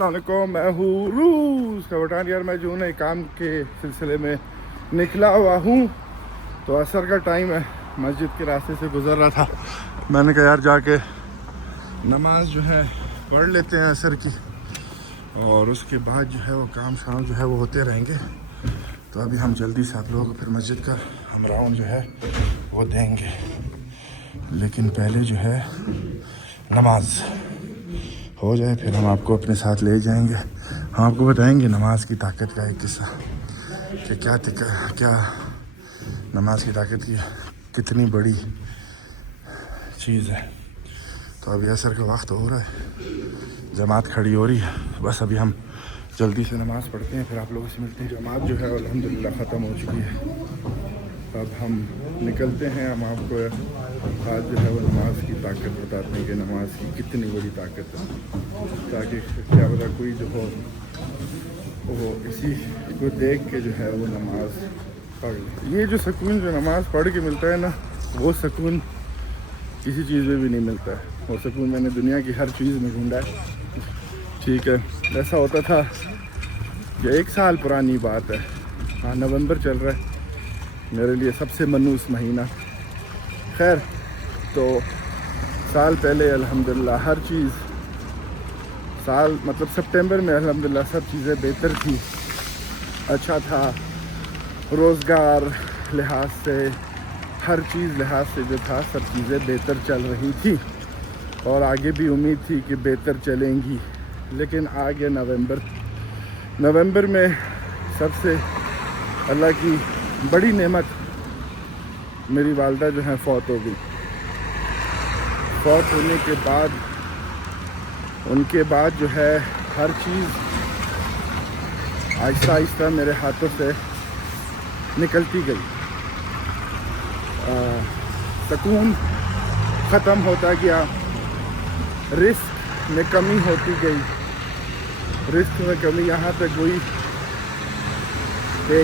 السلام علیکم، میں ہوں روز کا بٹان. یار میں جو ہے کام کے سلسلے میں نکلا ہوا ہوں، تو عصر کا ٹائم ہے. مسجد کے راستے سے گزر رہا تھا، میں نے کہا یار جا کے نماز جو ہے پڑھ لیتے ہیں عصر کی، اور اس کے بعد جو ہے وہ کام شام جو ہے وہ ہوتے رہیں گے. تو ابھی ہم جلدی سے آپ لوگ پھر مسجد کا ہم راؤنڈ جو ہے وہ دیں گے، لیکن پہلے جو ہے نماز ہو جائے پھر ہم آپ کو اپنے ساتھ لے جائیں گے. ہم آپ کو بتائیں گے نماز کی طاقت کا ایک قصہ کہ کیا نماز کی طاقت کی کتنی بڑی چیز ہے. تو ابھی عصر کا وقت ہو رہا ہے، جماعت کھڑی ہو رہی ہے، بس ابھی ہم جلدی سے نماز پڑھتے ہیں پھر آپ لوگوں سے ملتے ہیں. جماعت جو ہے الحمدللہ ختم ہو چکی ہے، اب ہم نکلتے ہیں. ہم آپ کو آج جو ہے وہ نماز کی طاقت بتاتے ہیں کہ نماز کی کتنی بڑی طاقت ہے، تاکہ کیا پتہ کوئی جو ہو وہ اسی کو دیکھ کے جو ہے وہ نماز پڑھ لے. یہ جو سکون جو نماز پڑھ کے ملتا ہے نا، وہ سکون کسی چیز میں بھی نہیں ملتا ہے. وہ سکون میں نے دنیا کی ہر چیز میں ڈھونڈا ہے. ٹھیک ہے، ایسا ہوتا تھا کہ 1 سال پرانی بات ہے، ہاں نومبر چل رہا ہے، میرے لیے سب سے منحوس مہینہ. خیر، تو سال پہلے الحمدللہ ہر چیز مطلب سپٹمبر میں الحمدللہ سب چیزیں بہتر تھی، اچھا تھا. روزگار لحاظ سے، ہر چیز لحاظ سے جو تھا سب چیزیں بہتر چل رہی تھی، اور آگے بھی امید تھی کہ بہتر چلیں گی. لیکن آگے نومبر میں سب سے اللہ کی بڑی نعمت، میری والدہ جو ہیں فوت ہو گئی. فوت ہونے کے بعد ان کے بعد جو ہے ہر چیز آہستہ آہستہ میرے ہاتھوں سے نکلتی گئی. سکون ختم ہوتا گیا، رزق میں کمی ہوتی گئی. رزق میں کمی یہاں تک ہوئی کہ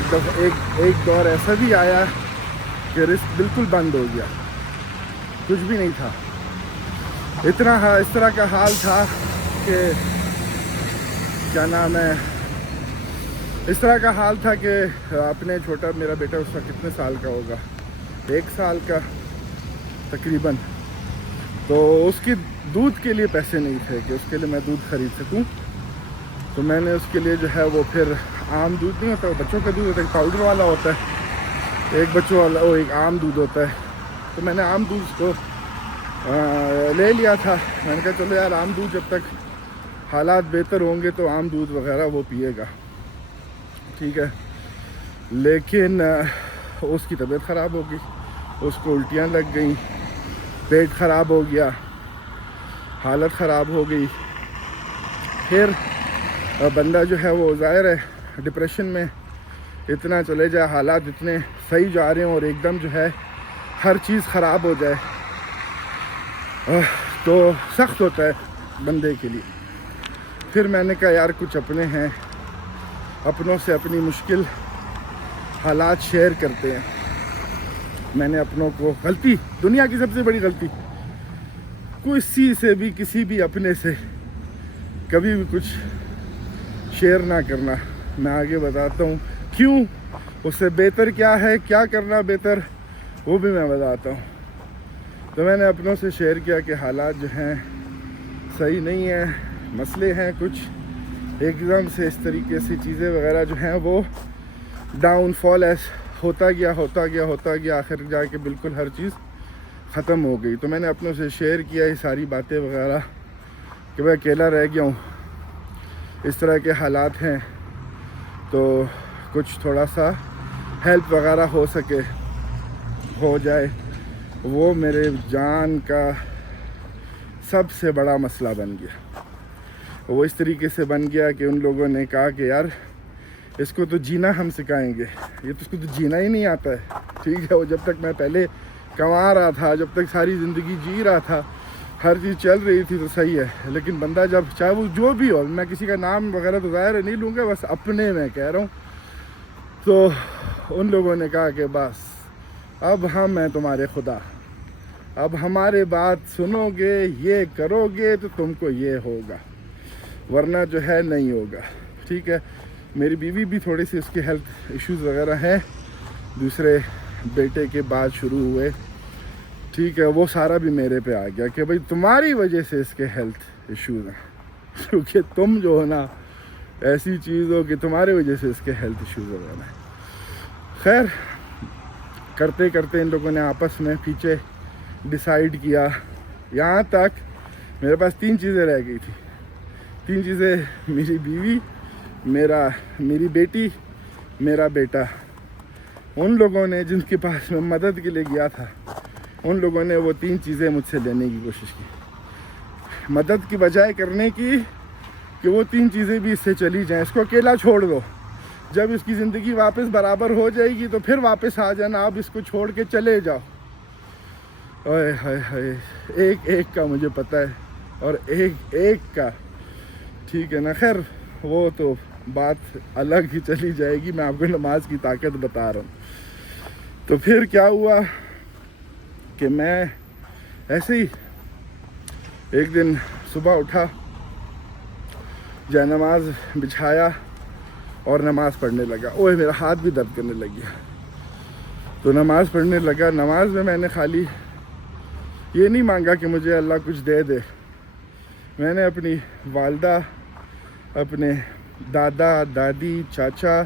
ایک دور ایسا بھی آیا کہ رزق بالکل بند ہو گیا، کچھ بھی نہیں تھا. اس طرح کا حال تھا کہ کیا نام ہے، اس طرح کا حال تھا کہ اپنے چھوٹا میرا بیٹا اس وقت کتنے سال کا ہوگا، 1 سال کا تقریباً. تو اس کی دودھ کے لیے پیسے نہیں تھے کہ اس کے لیے میں دودھ خرید سکوں. تو میں نے اس کے لیے جو ہے وہ پھر عام دودھ نہیں ہوتا، بچوں کا دودھ ہوتا ہے، ایک پاؤڈر والا ہوتا ہے، ایک بچوں والا وہ ایک عام دودھ ہوتا ہے. تو میں نے عام دودھ اس کو لے لیا تھا. میں نے کہا چلو یار عام دودھ جب تک حالات بہتر ہوں گے تو عام دودھ وغیرہ وہ پیے گا، ٹھیک ہے. لیکن اس کی طبیعت خراب ہو گئی، اس کو الٹیاں لگ گئیں، پیٹ خراب ہو گیا، حالت خراب ہو گئی. پھر بندہ جو ہے وہ ظاہر ہے ڈپریشن میں اتنا چلے جائے، حالات اتنے صحیح جا رہے ہیں اور ایک دم جو ہے ہر چیز خراب ہو جائے تو سخت ہوتا ہے بندے کے لیے. پھر میں نے کہا یار کچھ اپنے ہیں، اپنوں سے اپنی مشکل حالات شیئر کرتے ہیں. میں نے اپنوں کو دنیا کی سب سے بڑی غلطی کسی سے بھی کسی بھی اپنے سے کبھی بھی کچھ شیئر نہ کرنا. میں آگے بتاتا ہوں کیوں، اس سے بہتر کیا ہے، کیا کرنا بہتر وہ بھی میں بتاتا ہوں. تو میں نے اپنوں سے شیئر کیا کہ حالات جو ہیں صحیح نہیں ہیں، مسئلے ہیں کچھ، ایک دم سے اس طریقے سے چیزیں وغیرہ جو ہیں وہ ڈاؤن فال ہوتا گیا آخر جا کے بالکل ہر چیز ختم ہو گئی. تو میں نے اپنوں سے شیئر کیا یہ ساری باتیں وغیرہ کہ میں اکیلا رہ گیا ہوں، اس طرح کے حالات ہیں، تو کچھ تھوڑا سا ہیلپ وغیرہ ہو جائے. وہ میرے جان کا سب سے بڑا مسئلہ بن گیا. وہ اس طریقے سے بن گیا کہ ان لوگوں نے کہا کہ یار اس کو تو جینا ہم سکھائیں گے، یہ تو اس کو تو جینا ہی نہیں آتا ہے. ٹھیک ہے، وہ جب تک میں پہلے کما رہا تھا، جب تک ساری زندگی جی رہا تھا، ہر چیز چل رہی تھی تو صحیح ہے. لیکن بندہ جب چاہے وہ جو بھی ہو، میں کسی کا نام وغیرہ تو ظاہر نہیں لوں گا، بس اپنے میں کہہ رہا ہوں. تو ان لوگوں نے کہا کہ بس اب ہم ہیں تمہارے خدا، اب ہمارے بات سنو گے، یہ کرو گے تو تم کو یہ ہوگا. ورنہ جو ہے نہیں ہوگا. ٹھیک ہے. میری بیوی بھی تھوڑی سی اس کے ہیلتھ ایشوز وغیرہ ہیں, دوسرے بیٹے کے بعد شروع ہوئے. ٹھیک ہے. وہ سارا بھی میرے پہ آ گیا کہ بھائی تمہاری وجہ سے اس کے ہیلتھ ایشوز ہیں, کیونکہ تم جو ہو نا ایسی چیز ہو کہ تمہاری وجہ سے اس کے ہیلتھ ایشوز وغیرہ ہیں. خیر کرتے کرتے ان لوگوں نے آپس میں پیچھے ڈیسائیڈ کیا, یہاں تک میرے پاس 3 چیزیں رہ گئی تھی. 3 چیزیں, میری بیوی, میری بیٹی, میرا بیٹا. ان لوگوں نے جن کے پاس میں مدد کے لیے گیا تھا, ان لوگوں نے وہ 3 چیزیں مجھ سے لینے کی کوشش کی, مدد کی بجائے کرنے کی کہ وہ 3 چیزیں بھی اس سے چلی جائیں, اس کو اکیلا چھوڑ دو, جب اس کی زندگی واپس برابر ہو جائے گی تو پھر واپس آ جانا, اب اس کو چھوڑ کے چلے جاؤ. اوئے ہائے ہائے, ایک ایک کا مجھے پتہ ہے, اور ایک ایک کا. ٹھیک ہے نا. خیر وہ تو بات الگ ہی چلی جائے گی, میں آپ کو نماز کی طاقت بتا رہا ہوں. تو پھر کیا ہوا کہ میں ایسے ہی ایک دن صبح اٹھا, جائے نماز بچھایا اور نماز پڑھنے لگا. اوہ میرا ہاتھ بھی درد کرنے لگ گیا. تو نماز پڑھنے لگا. نماز میں نے خالی یہ نہیں مانگا کہ مجھے اللہ کچھ دے دے, میں نے اپنی والدہ, اپنے دادا دادی چاچا,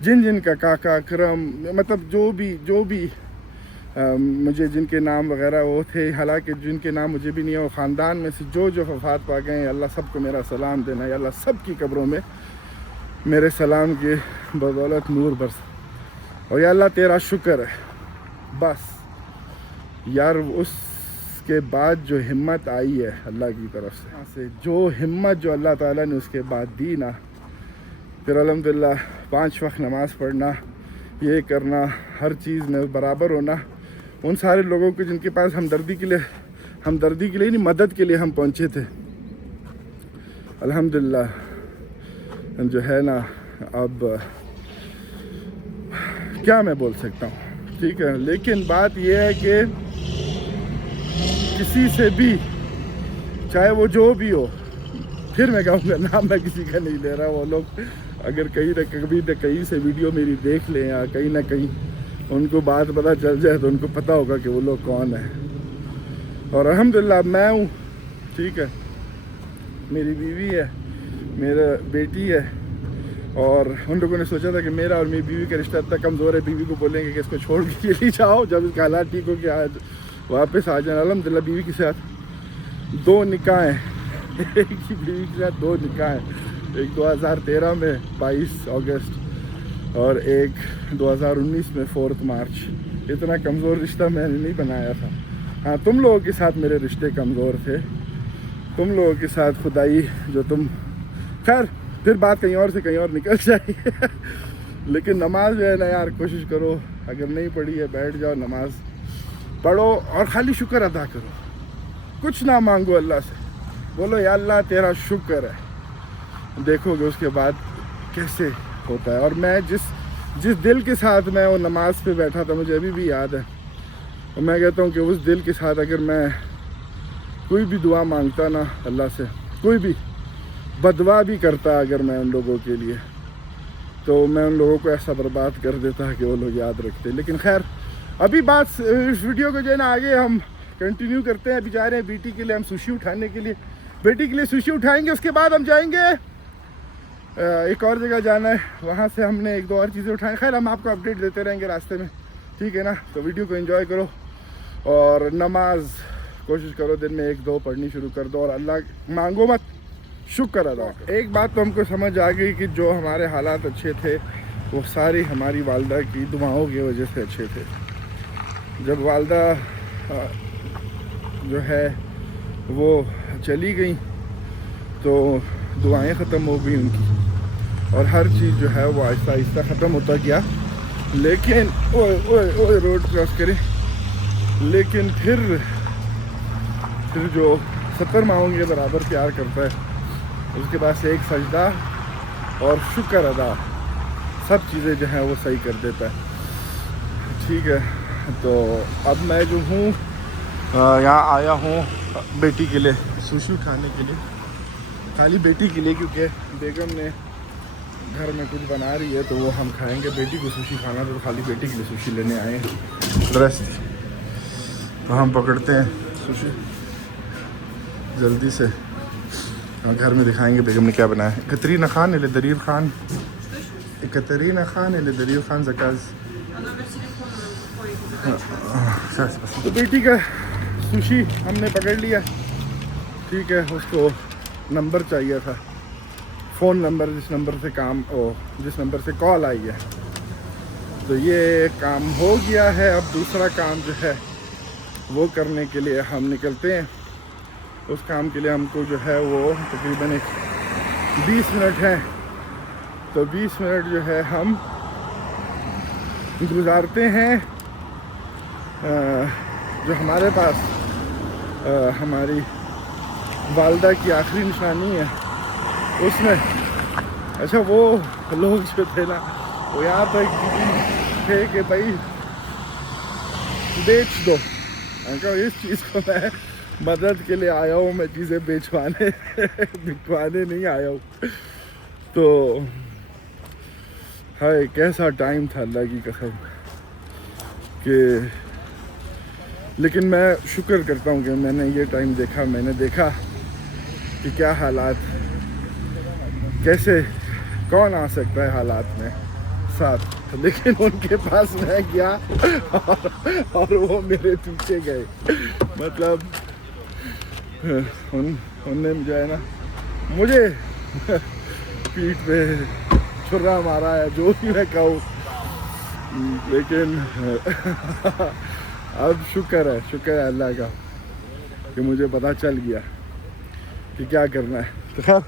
جن کا کاکا اکرم, مطلب جو بھی مجھے جن کے نام وغیرہ وہ تھے, حالانکہ جن کے نام مجھے بھی نہیں ہے, وہ خاندان میں سے جو وفات پا گئے ہیں, اللہ سب کو میرا سلام دینا, یا اللہ سب کی قبروں میں میرے سلام کی بدولت نور برس, اور یا اللہ تیرا شکر ہے. بس یار اس کے بعد جو ہمت آئی ہے اللہ کی طرف سے, جو ہمت جو اللہ تعالیٰ نے اس کے بعد دی نا, پھر الحمدللہ 5 وقت نماز پڑھنا, یہ کرنا, ہر چیز میں برابر ہونا. ان سارے لوگوں کو جن کے پاس ہمدردی کے لیے نہیں, مدد کے لیے ہم پہنچے تھے, الحمدللہ جو ہے نا, اب کیا میں بول سکتا ہوں. ٹھیک ہے. لیکن بات یہ ہے کہ کسی سے بھی, چاہے وہ جو بھی ہو, پھر میں کہوں گا نام میں کسی کا نہیں لے رہا, وہ لوگ اگر کہیں سے ویڈیو میری دیکھ لیں یا کہیں نہ کہیں ان کو بات پتہ چل جائے تو ان کو پتہ ہوگا کہ وہ لوگ کون ہیں. اور الحمدللہ میں ہوں. ٹھیک ہے. میری بیوی ہے, میرا بیٹی ہے, اور ان لوگوں نے سوچا تھا کہ میرا اور میری بیوی کا رشتہ اتنا کمزور ہے, بیوی کو بولیں گے کہ اس کو چھوڑ کے چلی جاؤ, جب اس کا حالات ٹھیک ہو کے آج واپس آ جانا. الحمدللہ بیوی کے ساتھ 2 نکاح ہیں, ایک ہی بیوی کے ساتھ 2 نکاح ہیں, ایک 2013 میں 22 اگست اور ایک 2019 میں 4 مارچ. اتنا کمزور رشتہ میں نے نہیں بنایا تھا. ہاں تم لوگوں کے ساتھ میرے رشتے کمزور تھے, تم لوگوں کے ساتھ خدائی جو تم, خیر پھر بات کہیں اور سے کہیں اور نکل جائے. لیکن نماز جو ہے نا یار, کوشش کرو, اگر نہیں پڑھی ہے بیٹھ جاؤ, نماز پڑھو اور خالی شکر ادا کرو, کچھ نہ مانگو اللہ سے, بولو یا اللہ تیرا شکر ہے. دیکھو گے اس کے بعد کیسے ہوتا ہے. اور میں جس دل کے ساتھ میں وہ نماز پہ بیٹھا تھا, مجھے ابھی بھی یاد ہے, اور میں کہتا ہوں کہ اس دل کے ساتھ اگر میں کوئی بھی دعا مانگتا نا اللہ سے, کوئی بھی بدعا بھی کرتا اگر میں ان لوگوں کے لیے, تو میں ان لوگوں کو ایسا برباد کر دیتا کہ وہ لوگ یاد رکھتے. لیکن خیر ابھی بات اس ویڈیو کو جو ہے نا آگے ہم کنٹینیو کرتے ہیں. ابھی جا رہے ہیں بیٹی کے لیے ہم سوشی اٹھانے کے لیے, بیٹی کے لیے سوشی اٹھائیں گے. اس کے بعد ہم جائیں گے ایک اور جگہ جانا ہے, وہاں سے ہم نے 1-2 اور چیزیں اٹھائیں. خیر ہم آپ کو اپڈیٹ دیتے رہیں گے راستے میں, ٹھیک ہے نا. تو ویڈیو کو انجوائے کرو اور نماز کوشش کرو دن میں 1-2 پڑھنی شروع کر دو, اور اللہ مانگو مت, شکر ادا کرو. ایک بات تو ہم کو سمجھ آ گئی کہ جو ہمارے حالات اچھے تھے وہ ساری ہماری والدہ کی دعاؤں کی وجہ سے اچھے تھے. جب والدہ جو ہے وہ چلی گئیں تو دعائیں ختم ہو گئی ان کی, اور ہر چیز جو ہے وہ آہستہ آہستہ ختم ہوتا گیا. لیکن اوئے روڈ کراس کریں. لیکن پھر جو 70 ماؤں کے برابر پیار کرتا ہے, اس کے پاس ایک سجدہ اور شکر ادا, سب چیزیں جو ہیں وہ صحیح کر دیتا ہے. ٹھیک ہے. تو اب میں جو ہوں یہاں آیا ہوں بیٹی کے لیے سوشی اٹھانے کے لیے. خالی بیٹی کے لیے، کیونکہ بیگم نے گھر میں کچھ بنا رہی ہے تو وہ ہم کھائیں گے. بیٹی کو سوشی کھانا تو خالی بیٹی کے لیے سوشی لینے آئے ہیں. ریسٹ تو ہم پکڑتے ہیں سوشی جلدی سے. گھر میں دکھائیں گے بیگم نے کیا بنایا ہے. کترینہ خان اللي درير خان کترینہ خان اللي درير خان زکاز. تو بیٹی کا سوشی ہم نے پکڑ لیا. ٹھیک ہے، اس کو نمبر چاہیے تھا، فون نمبر، جس نمبر سے کال آئی ہے. تو یہ کام ہو گیا ہے. اب دوسرا کام جو ہے وہ کرنے کے لیے ہم نکلتے ہیں. اس کام کے لیے ہم کو جو ہے وہ تقریباً 20 منٹ ہیں. تو 20 منٹ جو ہے ہم گزارتے ہیں جو ہمارے پاس ہماری والدہ کی آخری نشانی ہے اس میں. اچھا وہ لوگ جو تھے نا وہ یہاں تک تھے کہ بھائی بیچ دو. میں کہا اس چیز کو میں مدد کے لیے آیا ہوں، میں چیزیں بیچوانے بکوانے نہیں آیا ہوں. تو ہائے کیسا ٹائم تھا اللہ کی قسم. کہ لیکن میں شکر کرتا ہوں کہ میں نے یہ ٹائم دیکھا. میں نے دیکھا کہ کیا حالات، کیسے کون آ سکتا ہے حالات میں ساتھ. لیکن ان کے پاس میں گیا اور وہ میرے پیچھے گئے. مطلب ان نے جو ہے نا مجھے پیٹھ پہ چھرا مارا ہے، جو بھی میں کہوں. لیکن اب شکر ہے اللہ کا کہ مجھے پتہ چل گیا کہ کیا کرنا ہے. تو خیر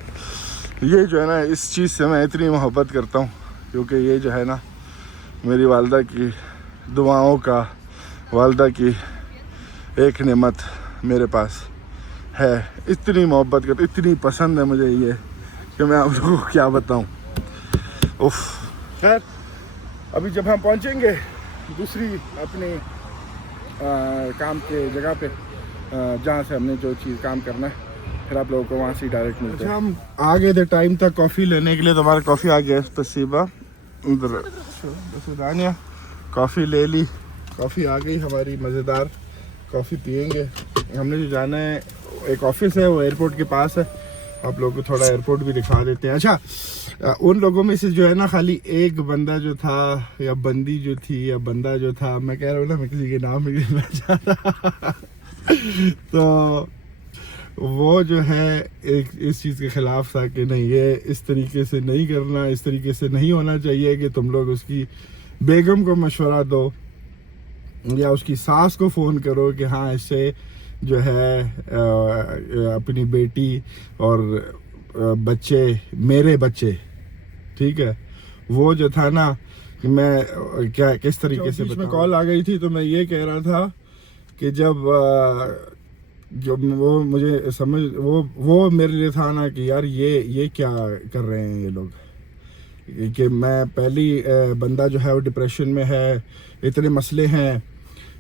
یہ جو ہے نا اس چیز سے میں اتنی محبت کرتا ہوں کیونکہ یہ جو ہے نا میری والدہ کی دعاؤں کا، والدہ کی ایک نعمت میرے پاس ہے. اتنی محبت کرتا، اتنی پسند ہے مجھے یہ کہ میں آپ لوگوں کو کیا بتاؤں. خیر ابھی جب ہم پہنچیں گے دوسری اپنی کام کے جگہ پہ جہاں سے ہم نے جو چیز کام کرنا ہے، پھر آپ لوگوں کو وہاں سے ڈائریکٹ ملتے ہیں. ہم آ گئے تھے ٹائم تک کافی لینے کے لیے. تو ہمارا کافی آ گیا تصیبہ ادھر کافی لے لی. کافی آ گئی ہماری مزیدار. کافی پئیں گے. ہم نے جو جانا ہے ایک آفس ہے، وہ ایئرپورٹ کے پاس ہے. آپ لوگوں کو تھوڑا ایئرپورٹ بھی دکھا دیتے ہیں. اچھا ان لوگوں میں سے جو ہے نا خالی ایک بندہ جو تھا یا بندی جو تھی یا بندہ جو تھا، میں کہہ رہا ہوں نا میں کسی کے نام نہیں لینا چاہتا تو وہ جو ہے ایک اس چیز کے خلاف تھا کہ نہیں یہ اس طریقے سے نہیں کرنا، اس طریقے سے نہیں ہونا چاہیے کہ تم لوگ اس کی بیگم کو مشورہ دو یا اس کی ساس کو فون کرو کہ ہاں اس سے جو ہے اپنی بیٹی اور بچے، میرے بچے، ٹھیک ہے. وہ جو تھا نا کہ میں کیا کس طریقے سے میں کال آ گئی تھی تو میں یہ کہہ رہا تھا کہ جب وہ مجھے سمجھ وہ میرے لیے تھا نا کہ یار یہ کیا کر رہے ہیں یہ لوگ، کہ میں پہلی بندہ جو ہے وہ ڈپریشن میں ہے، اتنے مسئلے ہیں.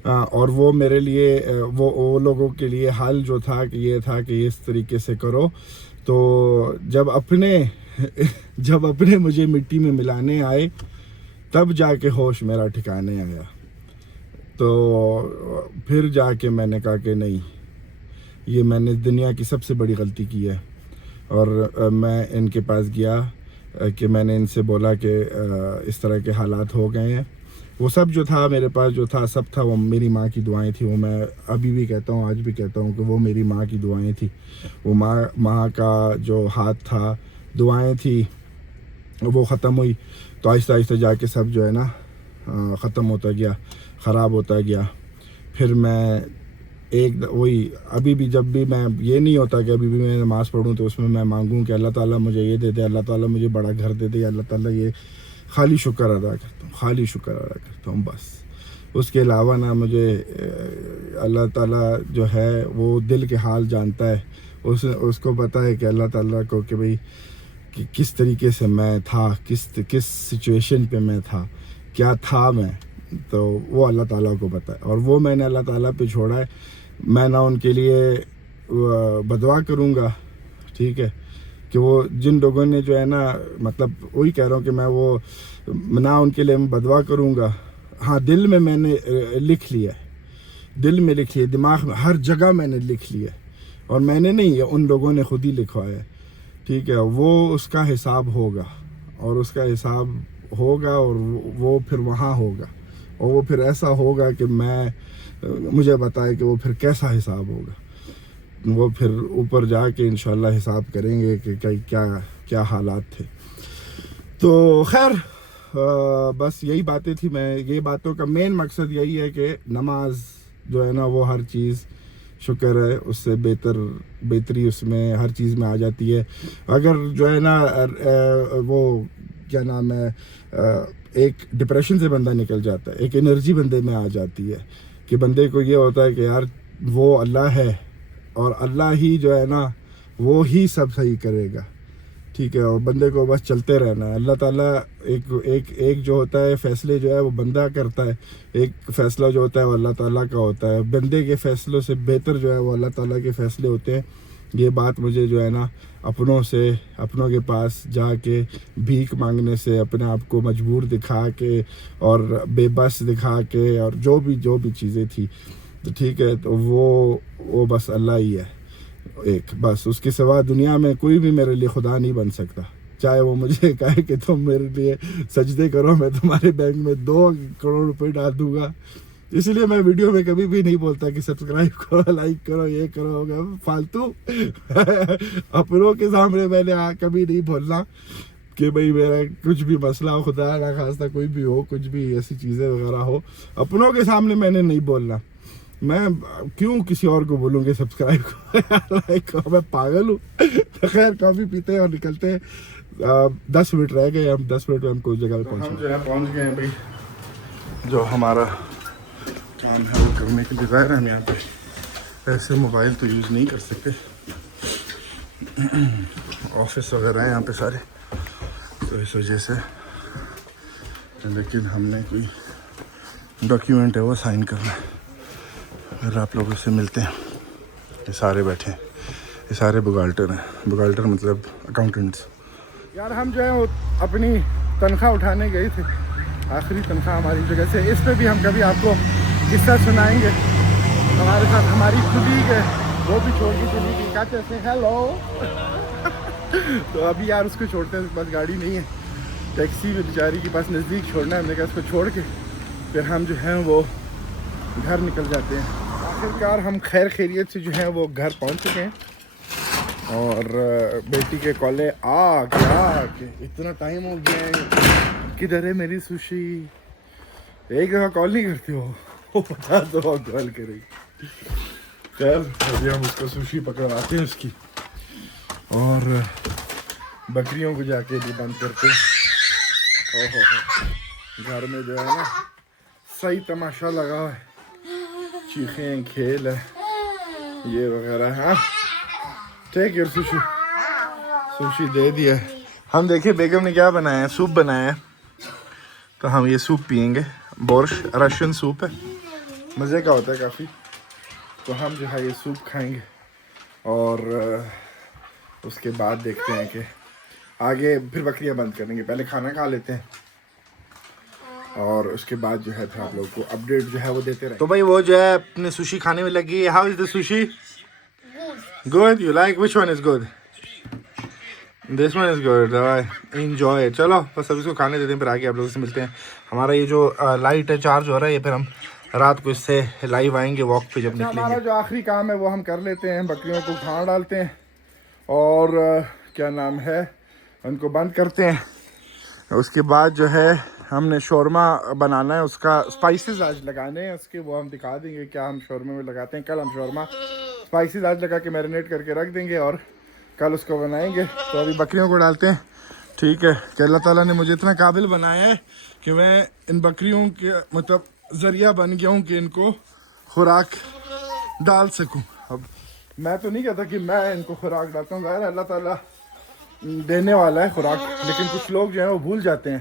اور وہ میرے لیے وہ لوگوں کے لیے حل جو تھا کہ یہ تھا کہ اس طریقے سے کرو. تو جب اپنے مجھے مٹی میں ملانے آئے تب جا کے ہوش میرا ٹھکانے آیا. تو پھر جا کے میں نے کہا کہ نہیں، یہ میں نے دنیا کی سب سے بڑی غلطی کی ہے. اور میں ان کے پاس گیا کہ میں نے ان سے بولا کہ اس طرح کے حالات ہو گئے ہیں. وہ سب جو تھا میرے پاس جو تھا سب تھا وہ میری ماں کی دعائیں تھیں. وہ میں ابھی بھی کہتا ہوں، آج بھی کہتا ہوں کہ وہ میری ماں کی دعائیں تھیں. وہ ماں کا جو ہاتھ تھا، دعائیں تھی، وہ ختم ہوئی تو آہستہ آہستہ جا کے سب جو ہے نا ختم ہوتا گیا، خراب ہوتا گیا. پھر میں وہی ابھی بھی جب بھی میں یہ نہیں ہوتا کہ ابھی بھی میں نماز پڑھوں تو اس میں میں مانگوں کہ اللہ تعالیٰ مجھے یہ دے دے، اللہ تعالیٰ مجھے بڑا گھر دے دے، اللہ تعالیٰ یہ خالی شکر ادا کرتا ہوں، خالی شکر ادا کرتا ہوں بس. اس کے علاوہ نا مجھے اللہ تعالیٰ جو ہے وہ دل کے حال جانتا ہے. اس کو پتہ ہے کہ اللہ تعالیٰ کو کہ بھئی کہ کس طریقے سے میں تھا، کس سچویشن پہ میں تھا، کیا تھا میں. تو وہ اللہ تعالیٰ کو پتہ ہے اور وہ میں نے اللہ تعالیٰ پہ چھوڑا ہے. میں نہ ان کے لیے بدعا کروں گا، ٹھیک ہے، کہ وہ جن لوگوں نے جو ہے نا مطلب وہی کہہ رہا ہوں کہ میں وہ نہ ان کے لیے میں بدعا کروں گا. ہاں دل میں نے لکھ لیا ہے, دل میں لکھ لیا, دماغ میں ہر جگہ میں نے لکھ لیا ہے, اور میں نے نہیں, ان لوگوں نے خود ہی لکھوایا ہے. ٹھیک ہے, وہ اس کا حساب ہوگا, اور اس کا حساب ہوگا, اور وہ پھر وہاں ہوگا, اور وہ پھر ایسا ہوگا کہ مجھے بتائے کہ وہ پھر کیسا حساب ہوگا. وہ پھر اوپر جا کے انشاءاللہ حساب کریں گے کہ کیا حالات تھے. تو خیر بس یہی باتیں تھی. یہ باتوں کا مین مقصد یہی ہے کہ نماز جو ہے نا وہ ہر چیز شکر ہے, اس سے بہتری اس میں ہر چیز میں آ جاتی ہے. اگر جو ہے نا وہ کیا نام ہے, ایک ڈپریشن سے بندہ نکل جاتا ہے, ایک انرجی بندے میں آ جاتی ہے کہ بندے کو یہ ہوتا ہے کہ یار وہ اللہ ہے, اور اللہ ہی جو ہے نا وہ ہی سب صحیح کرے گا. ٹھیک ہے, اور بندے کو بس چلتے رہنا ہے. اللہ تعالیٰ ایک جو ہوتا ہے فیصلے جو ہے وہ بندہ کرتا ہے, ایک فیصلہ جو ہوتا ہے وہ اللہ تعالیٰ کا ہوتا ہے. بندے کے فیصلوں سے بہتر جو ہے وہ اللہ تعالیٰ کے فیصلے ہوتے ہیں. یہ بات مجھے جو ہے نا اپنوں کے پاس جا کے بھیک مانگنے سے, اپنے آپ کو مجبور دکھا کے اور بے بس دکھا کے, اور جو بھی چیزیں تھی, تو ٹھیک ہے, تو وہ بس اللہ ہی ہے ایک, بس اس کے سوا دنیا میں کوئی بھی میرے لیے خدا نہیں بن سکتا. چاہے وہ مجھے کہے کہ تم میرے لیے سجدے کرو, میں تمہارے بینک میں 2 کروڑ روپے ڈال دوں گا. اس لیے میں ویڈیو میں کبھی بھی نہیں بولتا کہ سبسکرائب کرو, لائک کرو, یہ کرو, ہوگا فالتو. اپنوں کے سامنے میں نے کبھی نہیں بولنا کہ بھئی میرا کچھ بھی مسئلہ ہو, خدا نہ خواستہ کوئی بھی ہو, کچھ بھی ایسی چیزیں وغیرہ ہو, اپنوں کے سامنے میں نے نہیں بولنا. میں کیوں کسی اور کو بولوں گے سبسکرائب کرو, لائک کرو, میں پاگل ہوں. خیر کافی پیتے ہیں اور نکلتے ہیں. 10 منٹ رہ گئے, ہم 10 منٹ میں ہم کوئی جگہ پہ پہنچ گئے ہیں بھائی. جو ہمارا کام ہے وہ کرنے کے لیے ظاہر ہے ہم یہاں پہ ایسے موبائل تو یوز نہیں کر سکتے. آفس وغیرہ ہیں یہاں پہ سارے, تو اس وجہ سے, لیکن ہم نے کوئی ڈاکیومنٹ ہے وہ سائن کرنا ہے. اگر آپ لوگوں سے ملتے ہیں, یہ سارے بیٹھے ہیں, یہ سارے بغالٹر ہیں. بغالٹر مطلب اکاؤنٹنٹس. یار ہم جو ہے اپنی تنخواہ اٹھانے گئے تھے, آخری تنخواہ ہماری جگہ سے. اس پہ بھی ہم کبھی آپ کو قصہ سنائیں گے. ہمارے ساتھ ہماری خودی کے وہ بھی چھوڑ کے چلی گئی, کیا کہتے ہیں ہیلو. تو ابھی یار اس کو چھوڑتے ہیں, بس گاڑی نہیں ہے, ٹیکسی بھی بیچاری کے پاس نزدیک چھوڑنا ہے. ہم نے کہا اس کو چھوڑ کے پھر ہم جو ہیں وہ گھر نکل جاتے ہیں. آخرکار ہم خیر خیریت سے جو ہیں وہ گھر پہنچ چکے ہیں, اور بیٹی کے کالے آ کے اتنا ٹائم ہو گیا ہے, کدھر ہے میری سوشی, ایک دفعہ کال نہیں کرتی ہو, وہ بتا دو کال کرے گی. خیر ابھی ہم اس کو سوشی پکڑاتے ہیں اس کی, اور بکریوں کو جا کے بھی بند کرتے ہیں. گھر میں جو ہے نا صحیح تماشا لگا ہوا ہے, چیخیں کھیل ہے یہ وغیرہ. ہاں ٹیک یور سوشی دے دیا. ہم دیکھیں بیگم نے کیا بنایا ہے, سوپ بنایا ہے, تو ہم یہ سوپ پئیں گے. بورش رشین سوپ ہے, مزے کا ہوتا ہے کافی. تو ہم جو ہے یہ سوپ کھائیں گے, اور اس کے بعد دیکھتے ہیں کہ آگے پھر بکریاں بند کریں گے. پہلے کھانا کھا لیتے ہیں, اور اس کے بعد جو ہے پھر آپ لوگوں کو اپڈیٹ جو ہے وہ دیتے رہیں. تو بھائی وہ جو ہے اپنے سوشی کھانے میں لگی ہے. How is the sushi? Good. You like which one is good? This one is good. Enjoy. چلو بس اب اس کو کھانے دیتے ہیں, پھر آگے آپ لوگوں سے ملتے ہیں. ہمارا یہ جو لائٹ ہے چارج ہو رہا ہے, یہ پھر ہم رات کو اس سے لائیو آئیں گے واک پہ جب نکلیں گے. ہمارا جو آخری کام ہے وہ ہم کر لیتے ہیں, بکریوں کو کھانا ڈالتے ہیں, اور کیا نام ہے ان کو بند کرتے ہیں. اس کے بعد جو ہے ہم نے شورما بنانا ہے, اس کا اسپائسیز آج لگانے ہیں اس کے, وہ ہم دکھا دیں گے کیا ہم شورمے میں لگاتے ہیں. کل ہم شورما اسپائسیز آج لگا کے میرینیٹ کر کے رکھ دیں گے, اور کل اس کو بنائیں گے. تو ابھی بکریوں کو ڈالتے ہیں. ٹھیک ہے, کہ اللہ تعالیٰ نے مجھے اتنا قابل بنایا ہے کہ میں ان بکریوں کے مطلب ذریعہ بن گیا ہوں کہ ان کو خوراک ڈال سکوں. اب میں تو نہیں کہتا کہ میں ان کو خوراک ڈالتا ہوں, ظاہر ہے اللہ تعالیٰ دینے والا ہے خوراک, لیکن کچھ لوگ جو ہیں وہ بھول جاتے ہیں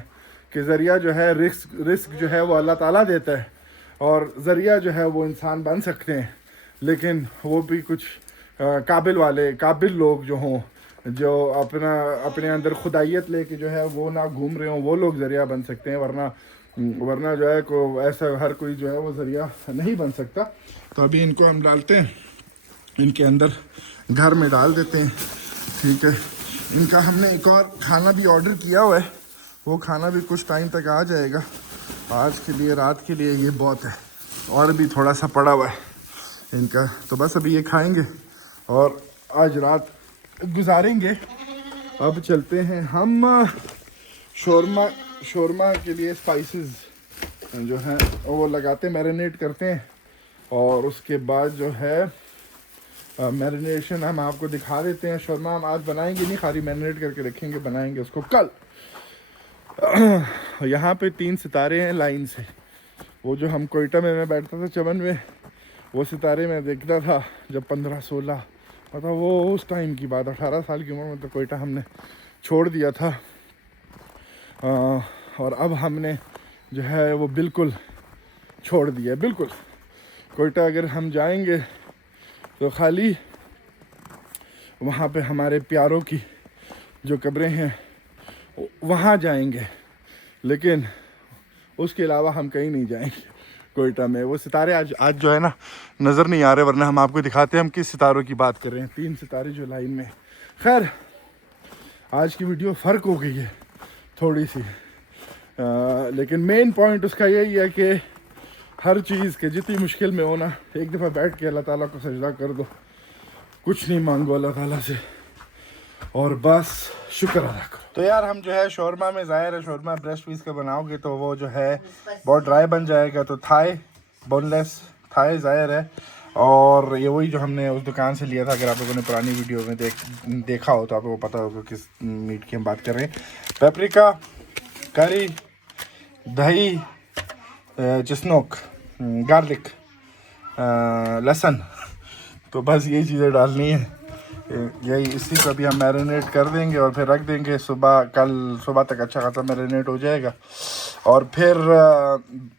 کہ ذریعہ جو ہے رزق جو ہے وہ اللہ تعالیٰ دیتا ہے, اور ذریعہ جو ہے وہ انسان بن سکتے ہیں, لیکن وہ بھی کچھ قابل لوگ جو ہوں جو اپنے اندر خدائیت لے کے جو ہے وہ نہ گھوم رہے ہوں وہ لوگ ذریعہ بن سکتے ہیں، ورنہ جو ہے ایسا ہر کوئی جو ہے وہ ذریعہ نہیں بن سکتا. تو ابھی ان کو ہم ڈالتے ہیں ان کے اندر، گھر میں ڈال دیتے ہیں. ٹھیک ہے، ان کا ہم نے ایک اور کھانا بھی آرڈر کیا ہوا ہے، وہ کھانا بھی کچھ ٹائم تک آ جائے گا. آج کے لیے رات کے لیے یہ بہت ہے، اور بھی تھوڑا سا پڑا ہوا ہے ان کا. تو بس ابھی یہ کھائیں گے اور آج رات گزاریں گے. اب چلتے ہیں ہم شورما کے لیے اسپائسز جو ہیں وہ لگاتے ہیں، میرینیٹ کرتے ہیں، اور اس کے بعد جو ہے میرینیشن ہم آپ کو دکھا دیتے ہیں. شورما ہم آج بنائیں گے نہیں، خالی میرینیٹ کر کے رکھیں گے، بنائیں گے اس کو کل. یہاں پہ 3 ستارے ہیں لائن سے. وہ جو ہم کوئٹہ میں بیٹھتا تھا چمن میں، وہ ستارے میں دیکھتا تھا جب 15-16 مطلب وہ اس ٹائم کی بات، 18 سال کی عمر میں تو کوئٹہ ہم نے چھوڑ دیا تھا. اور اب ہم نے جو ہے وہ بالکل چھوڑ دیا. بالکل کوئٹہ اگر ہم جائیں گے تو خالی وہاں پہ ہمارے پیاروں کی جو قبریں ہیں وہاں جائیں گے، لیکن اس کے علاوہ ہم کہیں نہیں جائیں گے کوئٹہ میں. وہ ستارے آج جو ہے نا نظر نہیں آ رہے، ورنہ ہم آپ کو دکھاتے ہیں ہم کس ستاروں کی بات کر رہے ہیں. 3 ستارے جو لائن میں. خیر آج کی ویڈیو فرق ہو گئی ہے تھوڑی سی، لیکن مین پوائنٹ اس کا یہی ہے کہ ہر چیز کے جتنی مشکل میں ہونا، ایک دفعہ بیٹھ کے اللہ تعالیٰ کو سجدہ کر دو، کچھ نہیں مانگو اللہ تعالیٰ سے، اور بس شکر ادا کرو. تو یار ہم جو ہے شورما میں ظاہر ہے شورما بریسٹ پیس کا بناؤ گے تو وہ جو ہے بہت ڈرائی بن جائے گا. تو تھائے بون لیس تھائے ظاہر ہے، اور یہ وہی جو ہم نے اس دکان سے لیا تھا. اگر آپ لوگوں نے پرانی ویڈیو میں دیکھا ہو تو آپ کو پتہ ہوگا کس میٹ کی ہم بات کر رہے ہیں. پیپریکا، کری، دہی، چسنوک، گارلک، لہسن، تو بس یہ چیزیں ڈالنی ہیں. یہی اسی کو ابھی ہم میرینیٹ کر دیں گے اور پھر رکھ دیں گے. کل صبح تک اچھا خاصا میرینیٹ ہو جائے گا، اور پھر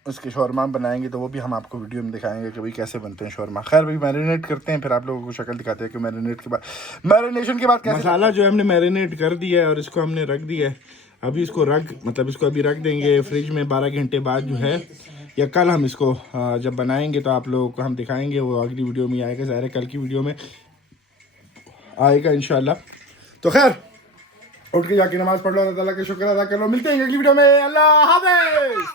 اس کے شورما بنائیں گے. تو وہ بھی ہم آپ کو ویڈیو میں دکھائیں گے کہ بھائی کیسے بنتے ہیں شورما. خیر بھائی میرینیٹ کرتے ہیں، پھر آپ لوگوں کو شکل دکھاتے ہیں کہ میرینیشن کے بعد کیسے. مسالہ جو ہم نے میرینیٹ کر دیا ہے اور اس کو ہم نے رکھ دیا ہے. ابھی اس کو ابھی رکھ دیں گے فریج میں 12 گھنٹے بعد جو ہے، یا کل ہم اس کو جب بنائیں گے تو آپ لوگوں کو ہم دکھائیں گے. وہ اگلی ویڈیو میں آئے گا، ظاہر ہے کل کی ویڈیو میں آئے گا انشاءاللہ. تو خیر اٹھ کے جا کے نماز پڑھ لو، اللہ تعالیٰ کا شکر ادا کر لو. ملتے ہیں اگلی ویڈیو میں. اللہ حافظ.